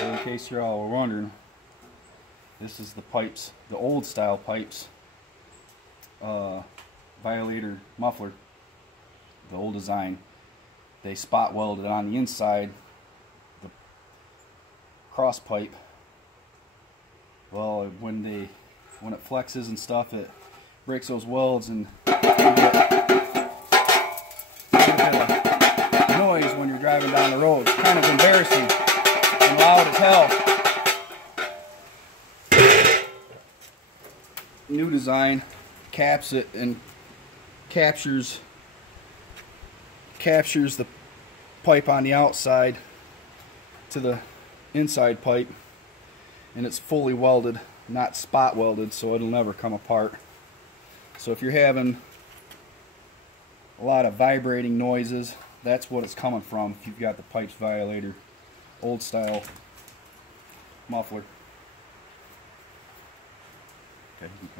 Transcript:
So in case you're all wondering, this is the Pypes, the old style Pypes Violator muffler, the old design. They spot welded on the inside the cross pipe. Well, when it flexes and stuff, it breaks those welds, and you get a noise when you're driving down the road. It's kind of embarrassing and loud as hell. New design caps it and captures the pipe on the outside to the inside pipe, and it's fully welded, not spot welded, so it'll never come apart. So if you're having a lot of vibrating noises, that's what it's coming from if you've got the Pypes Violator old style muffler. Okay, you can cut it.